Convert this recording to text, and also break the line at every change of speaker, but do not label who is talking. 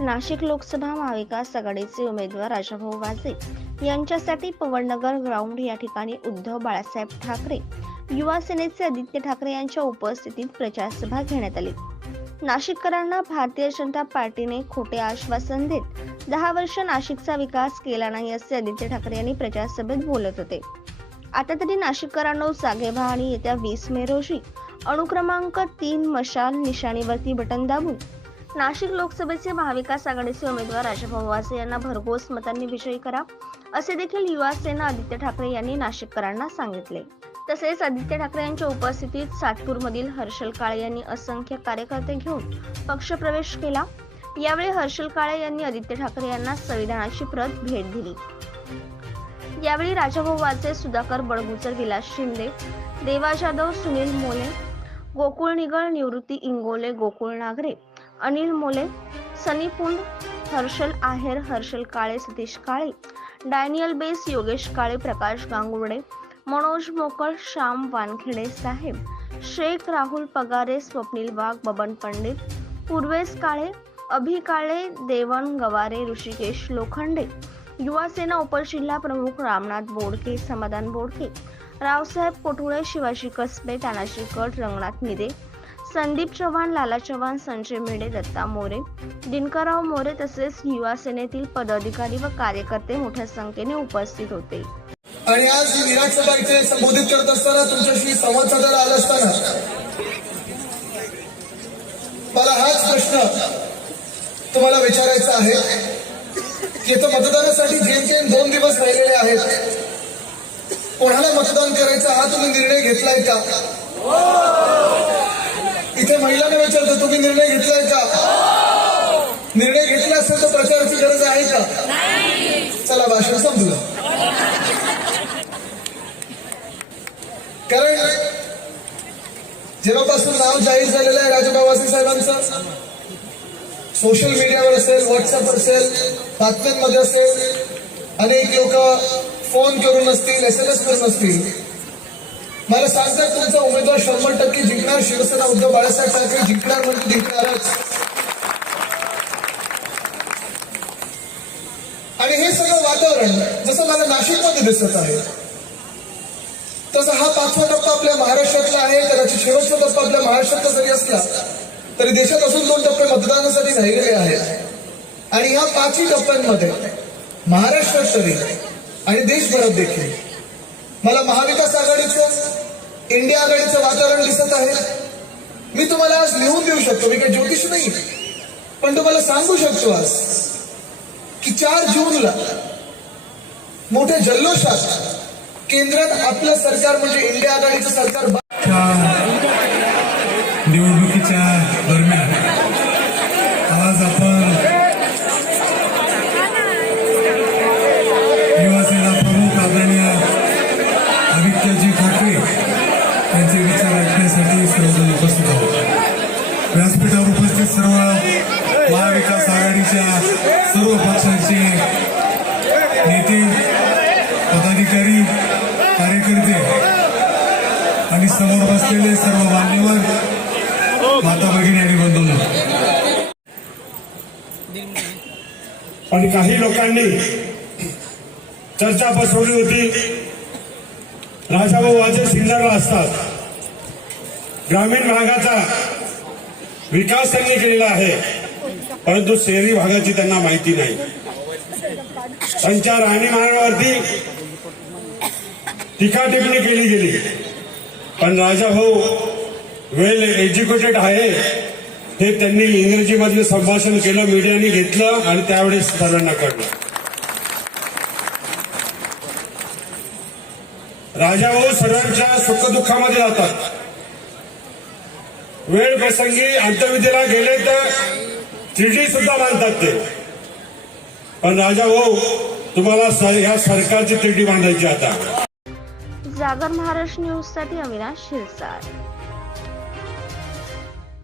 नाशिक लोकसभा महाविकास आघाडीचे उमेदवार राजाभाऊ वाजे यांच्यासाठी पवननगर ग्राउंड या ठिकाणी उद्धव बाळासाहेब ठाकरे युवा सेनेचे आदित्य ठाकरे यांच्या उपस्थितीत प्रचारसभा घेण्यात आली. नाशिककरांना भारतीय जनता पार्टीने खोटे आश्वासन देत दहा वर्ष नाशिकचा विकास केला नाही असे आदित्य ठाकरे यांनी प्रचारसभेत बोलत होते. आता तरी नाशिककरांनो जागे व्हा आणि येत्या वीस मे रोजी अनुक्रमांक तीन मशाल निशाणीवरती बटन दाबून नाशिक लोकसभेचे महाविकास आघाडीचे उमेदवार राजाभाऊ वासे यांना भरघोस मतांनी विजयी करा असे देखील युवा सेना आदित्य ठाकरे यांनी नाशिककरांना सांगितले. तसेच आदित्य ठाकरे यांच्या उपस्थितीत सातपूरमधील हर्षल काळे यांनी असंख्य कार्यकर्ते घेऊन पक्षप्रवेश केला. यावेळी हर्षल काळे यांनी आदित्य ठाकरे यांना संविधानाची प्रत भेट दिली. यावेळी राजाभाऊ वाचे सुधाकर बडगुजर विलास शिंदे देवा जाधव सुनील मोले गोकुळ निगळ निवृत्ती इंगोले गोकुळ नागरे अनिल मोले सनी पुंड हर्षल आहेर हर्षल काळे सतीश काळे डॅनियल बेस योगेश काळे प्रकाश गांगुर्डे मनोज मोकळ श्याम वानखेडे साहेब शेख राहुल पगारे स्वप्नील वाघ बबन पंडित पूर्वेश काळे अभि काळे देवन गवारे ऋषिकेश लोखंडे युवासेना उपजिल्हा प्रमुख रामनाथ बोडके समाधान बोडके रावसाहेब कोटुळे शिवाजी कसबे तानाजी कट रंगनाथ निदे संदीप चव्हाण लाला चव्हाण संजय मेढे दत्ता मोरे दिनकरराव मोरे तसेच युवा सेनेतील पदाधिकारी व कार्यकर्ते मोठ्या संख्येने उपस्थित होते.
आणि आज विराट सभा इथे संबोधित करत असताना तुमच्याशी संवाद साधायला आला असताना मला हाच प्रश्न तुम्हाला विचारायचा आहे की इथं मतदानासाठी जेमतेम दोन दिवस राहिलेले आहेत. कोणाला मतदान करायचं हा तुम्ही निर्णय घेतलाय का? इथे महिलांना विचारतो तुम्ही निर्णय घेतलाय का? निर्णय घेतला असेल तर प्रचाराची गरज आहे का? चला भाषण समजूया कारण जेव्हापासून नाव जाहीर झालेलं आहे राजबाबासी साहेबांचं सोशल मीडियावर असेल व्हॉट्सअप असेल बातम्यांमध्ये असेल अनेक लोक फोन करून असतील एस एम एस करून असतील मला सांगतात तुमचा उमेदवार शंभर टक्के जिंकणार शिवसेना उद्धव बाळासाहेब ठाकरे जिंकणार म्हणजे जिंकणारच आणि हे सगळं वातावरण जसं मला नाशिकमध्ये दिसत आहे तसा हा पाचवा टप्पा आपल्या महाराष्ट्रातला आहे त्याचा शेवटचा टप्पा आपल्या महाराष्ट्रातला जरी असला तरी देशात असून दोन टप्पे मतदानासाठी राहिलेले आहेत. आणि ह्या पाचही टप्प्यांमध्ये महाराष्ट्रात तरी आणि देशभरात देखील मला महाविकास आघाडीचं इंडिया आघाडीचं वातावरण दिसत आहे. मी तुम्हाला आज लिहून देऊ शकतो. मी काही ज्योतिष नाही. पण तुम्हाला सांगू शकतो आज की चार जूनला मोठ्या जल्लोषात केंद्रात आपलं सरकार म्हणजे इंडिया आघाडीचं सरकार
त्यांचे विचार ऐकण्यासाठी सर्वजण उपस्थित आहोत. व्यासपीठावर उपस्थित सर्व महाविकास आघाडीच्या सर्व पक्षांचे नेते पदाधिकारी कार्यकर्ते आणि समोर बसलेले सर्व मान्यवर माता भगिनी आणि बंधूंनो.
आणि काही लोकांनी चर्चा बसवली होती. राजाभाऊ वाजे सिन्नरला असतात. ग्रामीण भागाचा विकास त्यांनी केलेला आहे. परंतु शहरी भागाची त्यांना माहिती नाही. त्यांच्या राहणीमानावरती टीका टिप्पणी केली गेली. पण राजाभाऊ वेल एज्युकेटेड आहे. हे त्यांनी इंग्रजीमधलं संभाषण केलं मीडियाने घेतलं आणि त्यावेळेस सरांना कळलं. राजाभाऊ सर्वांच्या सुखदुःखामध्ये राहतात वेळ प्रसंगी अंतविधीला गेले तर चिठी सुद्धा बांधतात ते. पण राजाभाऊ तुम्हाला ह्या सरकारची तिरडी बांधायची आता.
जागर महाराष्ट्र न्यूजसाठी अविनाश शिरसाट.